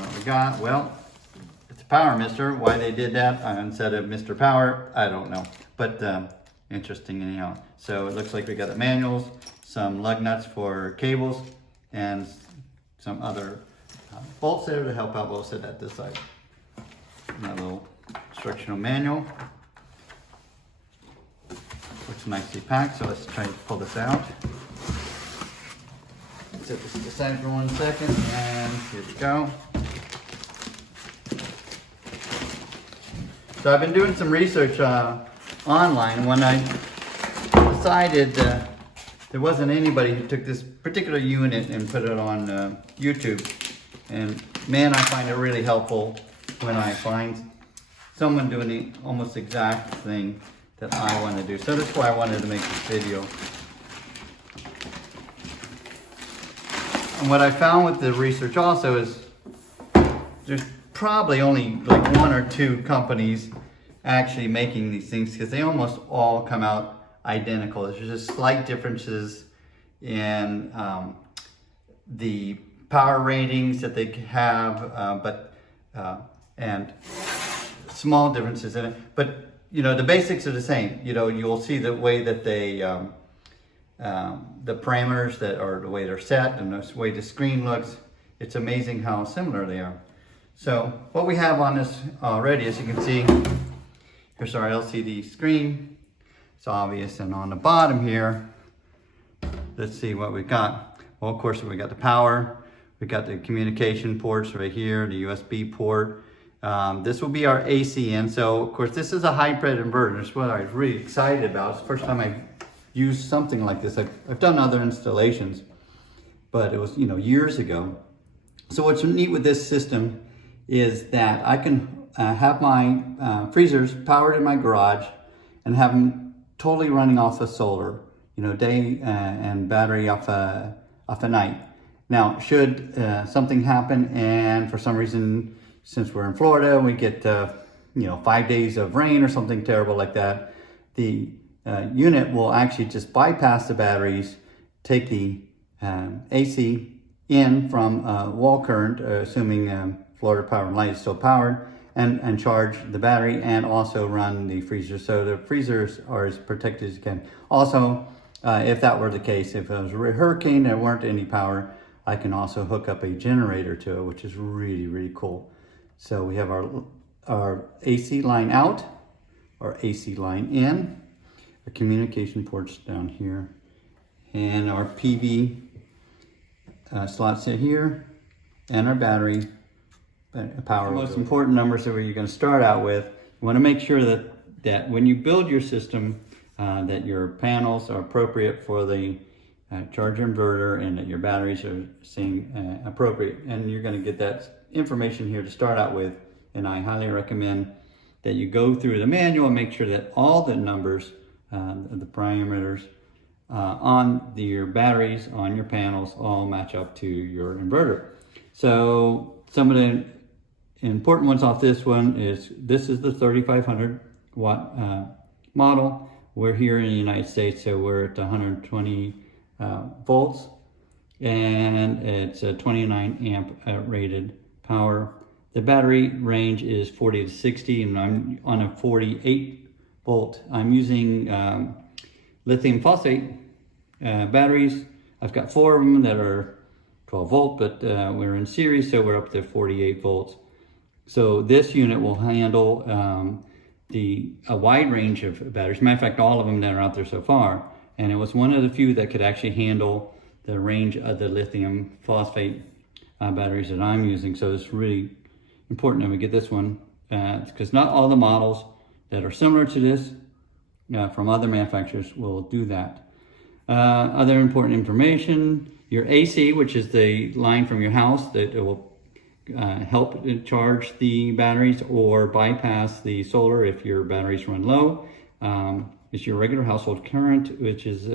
what we got. Well, it's a PowMr. Why they did that instead of Mr. Power, I don't know. But interesting anyhow. So it looks like we got the manuals, some lug nuts for cables, and some other bolts there to help out. We'll sit at this side. And that little instructional manual. Looks nicely packed, so let's try to pull this out. Set this aside for 1 second, and here we go. So I've been doing some research online. When I decided there wasn't anybody who took this particular unit and put it on YouTube, and man, I find it really helpful when I find someone doing the almost exact thing that I want to do. So that's why I wanted to make this video. And what I found with the research also is there's probably only like 1 or 2 companies actually making these things, because they almost all come out identical. There's just slight differences in the power ratings that they have, and small differences in it. But you know, the basics are the same. You know, you'll see the way that they the parameters that are the way they're set and the way the screen looks. It's amazing how similar they are. So what we have on this already, as you can see, here's our LCD screen. It's obvious. And on the bottom here, let's see what we got. Well, of course, we got the power. We got the communication ports right here, the USB port. This will be our AC in. So of course, this is a hybrid inverter. That's what I was really excited about. It's the first time I used something like this. I've done other installations, but it was, you know, years ago. So what's neat with this system is that I can have my freezers powered in my garage and have them totally running off of solar, you know, day and battery off a night. Now, should something happen and for some reason, since we're in Florida, we get, you know, 5 days of rain or something terrible like that, the unit will actually just bypass the batteries, take the AC in from wall current, assuming Florida Power and Light is still powered, and charge the battery and also run the freezer. So the freezers are as protected as you can. Also, if that were the case, if it was a hurricane, there weren't any power, I can also hook up a generator to it, which is really, really cool. So we have our AC line out, our AC line in, our communication ports down here, and our PV slots in here, and our battery power. The most important numbers that you're going to start out with, you want to make sure that when you build your system, that your panels are appropriate for the charger inverter and that your batteries are staying appropriate. And you're going to get that information here to start out with. And I highly recommend that you go through the manual and make sure that all the numbers, the parameters on your batteries, on your panels, all match up to your inverter. So some of the important ones off this one is, this is the 3500 watt model. We're here in the United States, so we're at 120 volts, and it's a 29 amp rated power. The battery range is 40 to 60, and I'm on a 48 volt. I'm using lithium phosphate batteries. I've got 4 of them that are 12 volt, but we're in series, so we're up to 48 volts. So this unit will handle a wide range of batteries. Matter of fact, all of them that are out there so far. And it was one of the few that could actually handle the range of the lithium phosphate batteries that I'm using. So it's really important that we get this one, because not all the models that are similar to this from other manufacturers will do that. Other important information, your AC, which is the line from your house that will help charge the batteries or bypass the solar if your batteries run low. It's your regular household current, which is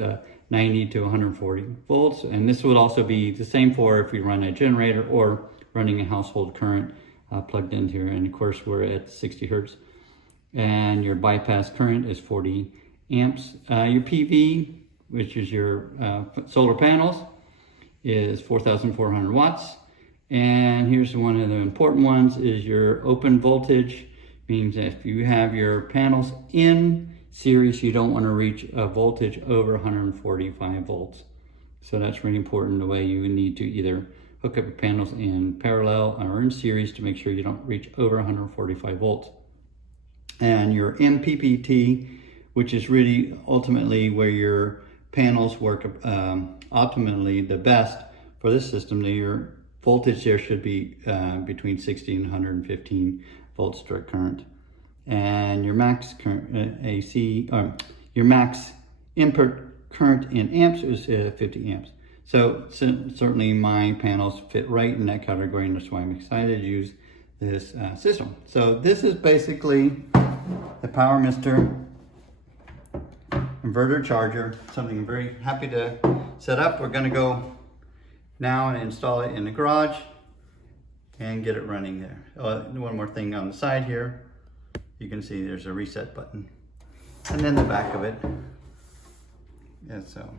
90 to 140 volts. And this would also be the same for if you run a generator or running a household current plugged into here. And of course, we're at 60 hertz. And your bypass current is 40 amps. Your PV, which is your solar panels, is 4,400 watts. And here's one of the important ones is your open voltage. Means if you have your panels in series, you don't want to reach a voltage over 145 volts. So that's really important, the way you need to either hook up your panels in parallel or in series to make sure you don't reach over 145 volts. And your MPPT, which is really ultimately where your panels work optimally the best for this system. Your voltage there should be between 60 and 115 volts direct current. And your max current AC, your max input current in amps is 50 amps. So certainly my panels fit right in that category, and that's why I'm excited to use this system. So this is basically the PowMr inverter charger, something I'm very happy to set up. We're gonna go now and install it in the garage and get it running there. One more thing on the side here. You can see there's a reset button. And then the back of it. Yeah, so